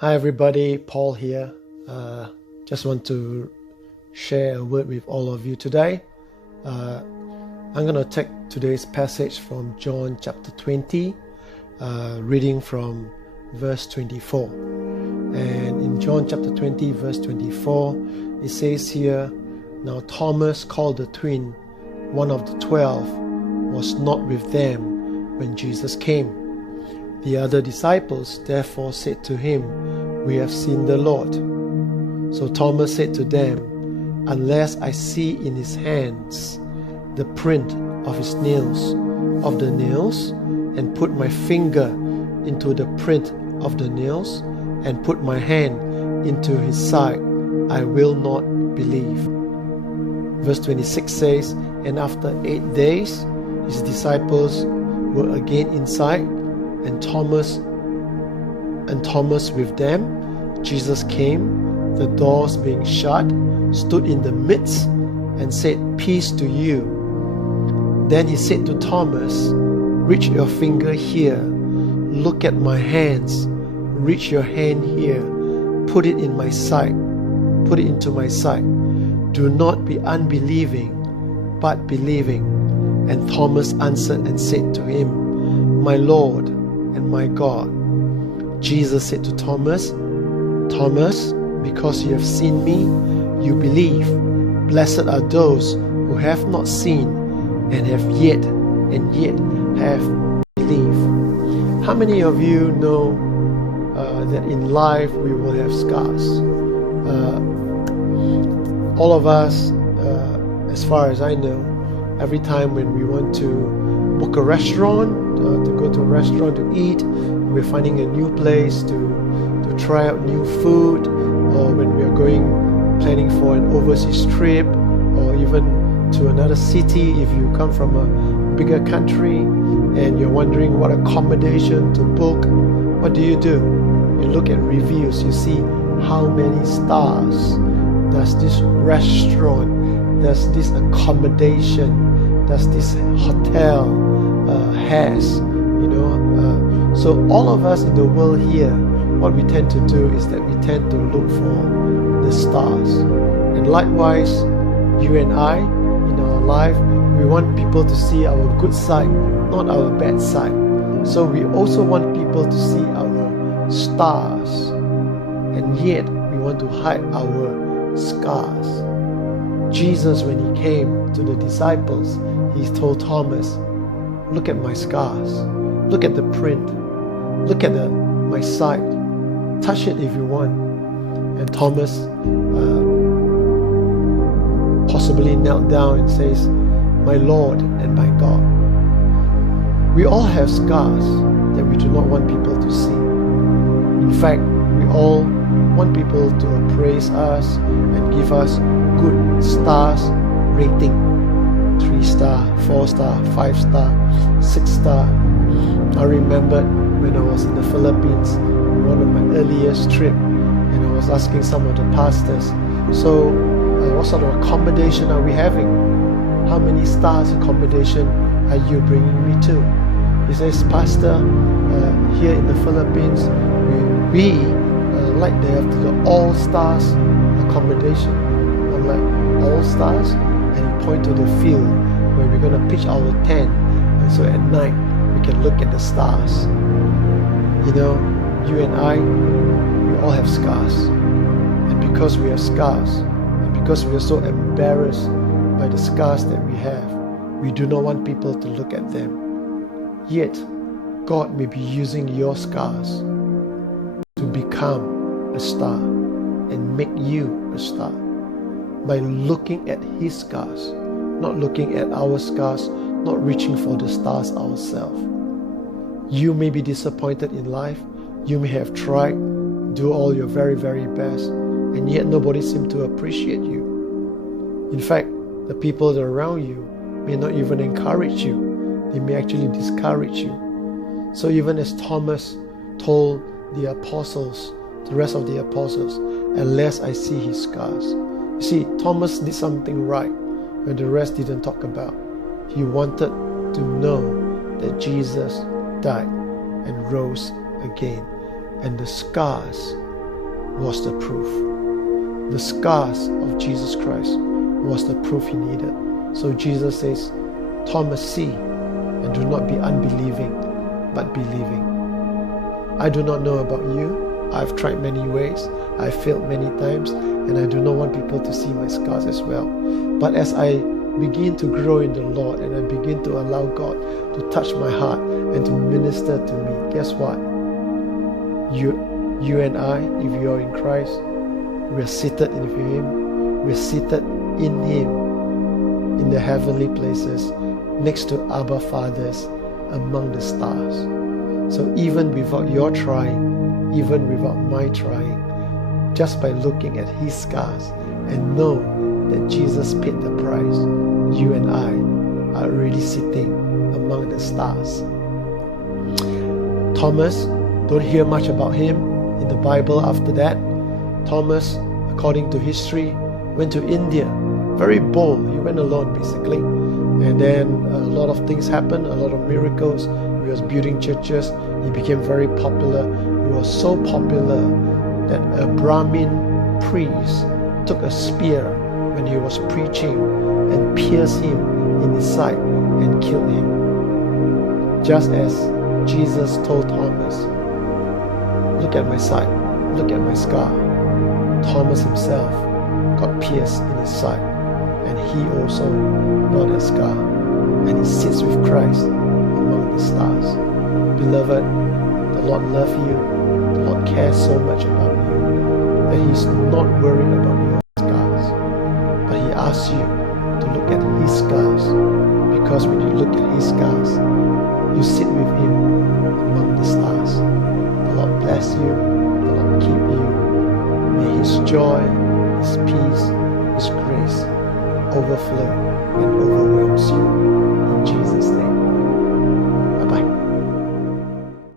Hi everybody, Paul here. Just want to share a word with all of you today. I'm going to take today's passage from John chapter 20, reading from verse 24. And in John chapter 20, verse 24, it says here, "Now Thomas, called the twin, one of the 12, was not with them when Jesus came. The other disciples therefore said to him, 'We have seen the Lord.' So Thomas said to them, 'Unless I see in his hands the print of his nails, and put my finger into the print of the nails, and put my hand into his side, I will not believe.'" Verse 26 says, "And after 8 days, his disciples were again inside, and Thomas with them. Jesus came, the doors being shut, stood in the midst, and said, 'Peace to you.' Then he said to Thomas, 'Reach your finger here, look at my hands, reach your hand here, put it into my side. Do not be unbelieving, but believing.' And Thomas answered and said to him, 'My Lord and my God.' Jesus said to Thomas, 'Thomas, because you have seen me, you believe. Blessed are those who have not seen and yet have believed." How many of you know that in life we will have scars? All of us, as far as I know, every time when we want to book a restaurant, to go to a restaurant to eat, we're finding a new place to try out new food, or when we are planning for an overseas trip, or even to another city if you come from a bigger country and you're wondering what accommodation to book, what do? You look at reviews, you see how many stars does this restaurant, does this accommodation, does this hotel has, so all of us in the world here, what we tend to do is that we tend to look for the stars. And likewise, you and I, in our life, we want people to see our good side, not our bad side. So we also want people to see our stars, and yet we want to hide our scars. Jesus, when he came to the disciples, he told Thomas, "Look at my scars. Look at the print. Look at my side. Touch it if you want." And Thomas possibly knelt down and says, "My Lord and my God." We all have scars that we do not want people to see. In fact, we all want people to appraise us and give us good stars rating. 3-star, 4-star, 5-star, 6-star. I remember when I was in the Philippines, one of my earliest trip, and I was asking some of the pastors, "So what sort of accommodation are we having? How many stars accommodation are you bringing me to?" He says, "Pastor, here in the Philippines, we like to have the all stars accommodation." I'm like, "All stars?" And he pointed to the field where we're going to pitch our tent, and so at night we can look at the stars. You and I, we all have scars, and because we have scars, and because we are so embarrassed by the scars that we have, we do not want people to look at them. Yet God may be using your scars to become a star and make you a star by looking at his scars, not looking at our scars, not reaching for the stars ourselves. You may be disappointed in life. You may have tried, do all your very, very best, and yet nobody seems to appreciate you. In fact, the people that are around you may not even encourage you. They may actually discourage you. So even as Thomas told the apostles, the rest of the apostles, "Unless I see his scars." You see, Thomas did something right when the rest didn't talk about. He wanted to know that Jesus died and rose again. And the scars was the proof. The scars of Jesus Christ was the proof he needed. So Jesus says, Thomas, see, and do not be unbelieving, but believing. I do not know about you. I've tried many ways. I've failed many times, and I do not want people to see my scars as well. But as I begin to grow in the Lord and I begin to allow God to touch my heart and to minister to me, guess what? You and I, if you are in Christ, we are seated in Him. We are seated in Him in the heavenly places, next to Abba Fathers, among the stars. So even without your trying, even without my trying, just by looking at His scars and know that Jesus paid the price, you and I are already sitting among the stars. Thomas, don't hear much about him in the Bible after that. Thomas, according to history, went to India. Very bold. He went alone basically. And then a lot of things happened, a lot of miracles. He was building churches. He became very popular. He was so popular that a Brahmin priest took a spear when he was preaching and pierced him in his side and killed him. Just as Jesus told Thomas, look at my side, look at my scar. Thomas himself got pierced in his side, and he also got a scar, and he sits with Christ among the stars. Beloved, the Lord loves you. The Lord cares so much about you that He's not worried about your scars, but He asks you to look at His scars, because when you look at His scars, you sit with Him among the stars. The Lord bless you. The Lord keep you. May His joy, His peace, His grace overflow and overwhelms you.